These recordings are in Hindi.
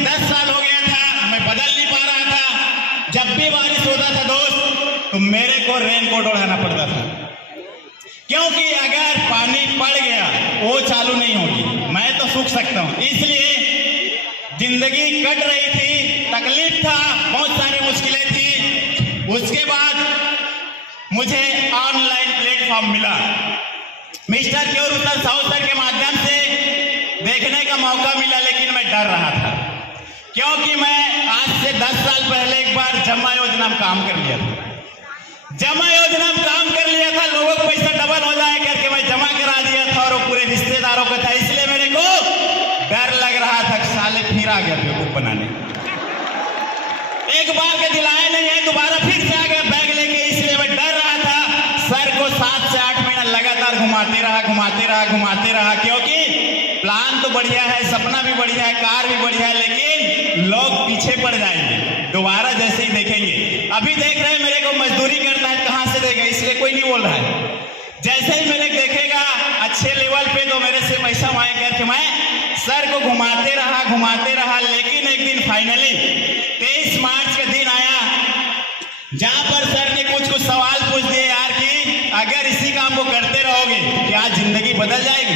10 साल हो गया था, मैं बदल नहीं पा रहा था। जब भी बारिश होता था दोस्त, तो मेरे को रेनकोट उड़ाना पड़ता था, क्योंकि अगर पानी पड़ गया वो चालू नहीं होगी, मैं तो सूख सकता हूँ। इसलिए जिंदगी कट रही थी, तकलीफ था, बहुत सारी मुश्किलें थी। उसके बाद मुझे ऑनलाइन प्लेटफॉर्म मिला, mister cure sir Sahu sir के माध्यम से देखने का मौका मिला। लेकिन मैं डर रहा था, क्योंकि मैं आज से 10 साल पहले एक बार जमा योजना में काम कर लिया था। जमा योजना में काम कर लिया था, लोगों को पैसा डबल हो जाए करके मैं जमा करा दिया था, और वो पूरे रिश्तेदारों का था। इसलिए मेरे को डर लग रहा था कि साले फिर आ गया बेवकूफ बनाने। एक बार के दिलाए नहीं है, दोबारा फिर से आ गया बैग लेके। इसलिए मैं डर रहा था। सर को 7 से 8 महीना लगातार घुमाते रहा, क्योंकि प्लान तो बढ़िया है, सपना भी बढ़िया है, कार भी बढ़िया है, लेकिन लोग पीछे पड़ जाएंगे दोबारा जैसे ही देखेंगे। अभी देख रहे हैं मेरे को मजदूरी करता है, कहां से देगा, इसलिए कोई नहीं बोल रहा है। जैसे ही मेरे देखेगा अच्छे लेवल पे, तो मेरे से पैसा मांगे करके मैं सर को घुमाते रहा। लेकिन एक दिन फाइनली 23 मार्च का दिन आया, जहां पर सर ने कुछ सवाल पूछ दिए यार कि अगर इसी काम को करते रहोगे तो क्या जिंदगी बदल जाएगी।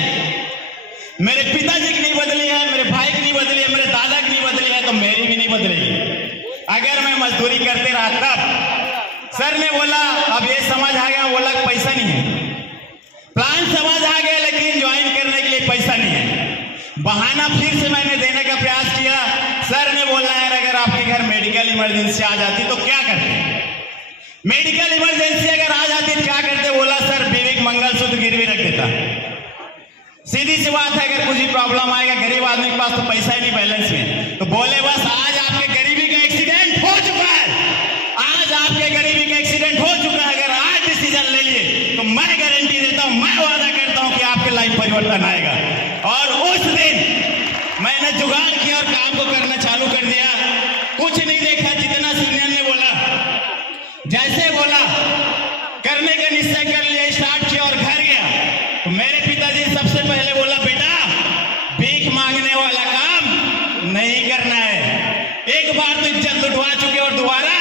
मेरे पिताजी की नहीं बदली है, मेरे भाई की नहीं बदली है, मेरे दादा की नहीं बदली है, तो मेरी भी नहीं बदलेगी अगर मैं मजदूरी करते रहा। तब सर ने बोला, अब ये समझ आ गया, बोला पैसा नहीं है, प्लान समझ आ गया, लेकिन ज्वाइन करने के लिए पैसा नहीं है। बहाना फिर से मैंने देने का प्रयास किया। सर ने बोला यार अगर आपके घर मेडिकल इमरजेंसी आ जाती तो क्या करते, मेडिकल इमरजेंसी अगर आ जाती तो क्या करते। बोला सर बीवी का मंगलसूत्र गिरवी रख देता। सीधी सी बात है, अगर कुछ भी प्रॉब्लम आएगा गरीब आदमी के पास तो पैसा ही नहीं बैलेंस में, तो बोले बस आज आपके गरीबी का एक्सीडेंट हो चुका है, आज आपके गरीबी का एक्सीडेंट हो चुका है, अगर आज डिसीजन ले लिए तो मैं गारंटी देता हूं, मैं वादा करता हूं कि आपके लाइफ परिवर्तन आएगा। और उस दिन मैंने जुगाड़ किया और काम को करना चालू कर दिया। कुछ नहीं देखा, जितना सीनियर ने बोला, जैसे बोला करने का निश्चय कर लिया, स्टार्ट किया और घर गया। तो मेरे पिताजी सबसे पहले बोला, बेटा भीख मांगने वाला काम नहीं करना है, एक बार तो इज्जत लुटवा चुके और दोबारा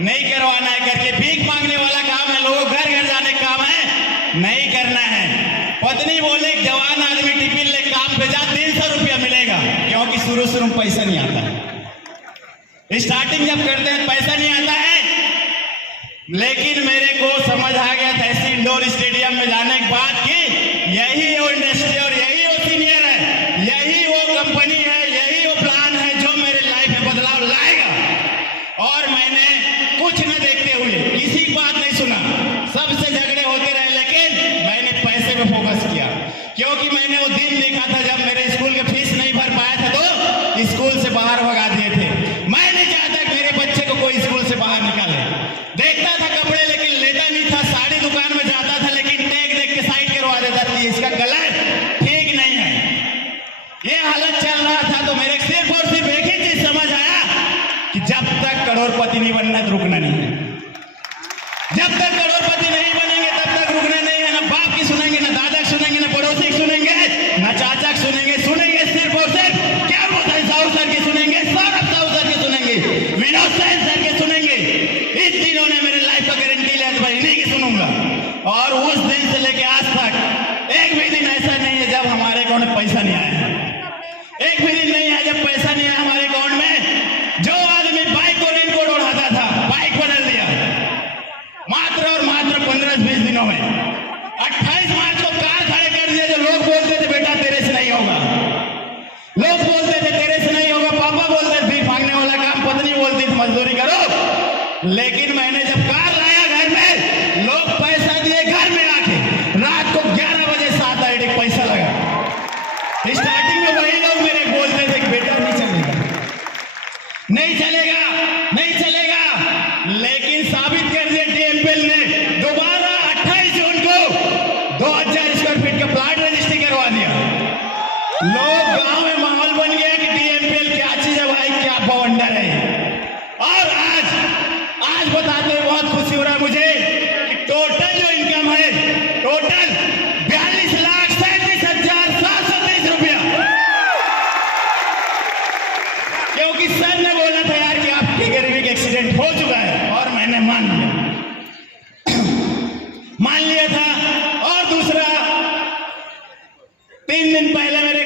नहीं करवाना है करके। भीख मांगने वाला काम है, लोगों घर घर जाने का काम है, नहीं करना है। पत्नी बोले जवान आदमी टिफिन ले काम पे जा, 300 रुपया मिलेगा, क्योंकि शुरू में पैसा नहीं आता है, स्टार्टिंग जब करते हैं पैसा नहीं आता है। लेकिन मेरे को समझ आ गया तहसील इंडोर स्टेडियम में जाने के बाद कि यही वो इंडस्ट्री और यही वो सीनियर है, यही वो कंपनी है, यही वो प्लान है जो मेरे लाइफ में बदलाव लाएगा। और मैंने कुछ न देखते हुए, किसी की बात नहीं सुना, सबसे झगड़े होते रहे, लेकिन मैंने पैसे पे फोकस किया, क्योंकि मैंने वो दिन देखा था जब मेरे स्कूल के फीस नहीं भर पाया था तो स्कूल से बाहर भगा दिए थे। मैं नहीं चाहता कि मेरे बच्चे को कोई स्कूल से बाहर निकाले। देखता था कपड़े लेकिन लेता नहीं था, साड़ी दुकान में जाता था लेकिन टैग देख के साइड करवा देता कि इसका गलत ठीक नहीं है। ये हालत चल रहा था, तो मेरे सिर्फ और सिर्फ एक ही चीज समझ आया कि जब तक करोड़पति नहीं बनना तो रुकना नहीं है। जब तक करोड़पति नहीं बनेंगे तब तक रुकना नहीं है। ना बाप की सुनेंगे, ना दादा की सुनेंगे, ना पड़ोसी की सुनेंगे, ना चाचा की सुनेंगे सिर्फ और सिर्फ क्या साहू सर की सुनेंगे, सौरभ साहू सर की सुनेंगे, विनोद सेन सर के सुनेंगे। इन तीनों ने मेरे लाइफ का गारंटी लिया, तो इन्हीं की सुनूंगा। और उस दिन से लेके आज तक एक भी दिन ऐसा नहीं है जब हमारे अकाउंट में पैसा नहीं आया, एक भी दिन नहीं है जब पैसा नहीं आया हमारे अकाउंट में। जो आदमी बाइक को रेनकोट उड़ाता था, बाइक बदल दिया मात्र और मात्र 15-20 दिनों में। 28 मार्च को कार खड़े कर दिया। जो लोग बोलते थे बेटा तेरे से नहीं होगा, लोग बोलते थे तेरे से नहीं होगा, पापा बोलते थे भीख मांगने वाला काम, पत्नी बोलती थी मजदूरी करो। लेकिन मैंने जब कार लाया घर में, लोग पैसा दिए घर में आके, रात को 11 बजे 7 आईडी पैसा लगा। स्टार्टिंग में वही लोग मेरे बोलते थे कि बेटा नहीं चलेगा, नहीं चलेगा, नहीं चलेगा। लेकिन साबित कर दिया टीएमपीएल ने, दोबारा 28 जून को 2000 स्क्वायर फीट का प्लाट रजिस्ट्री करवा दिया। लोग गांव में माहौल बन गया कि टीएमपीएल क्या चीज है भाई, क्या बवंडर है। और आज बताते हुए बहुत खुशी हो रहा है मुझे कि टोटल जो इनकम है, टोटल 42,37,730 रुपया। क्योंकि सर ने बोला था यार कि आपके गरीबी का एक्सीडेंट हो चुका है, और मैंने मान लिया था। और दूसरा, 3 दिन पहले मेरे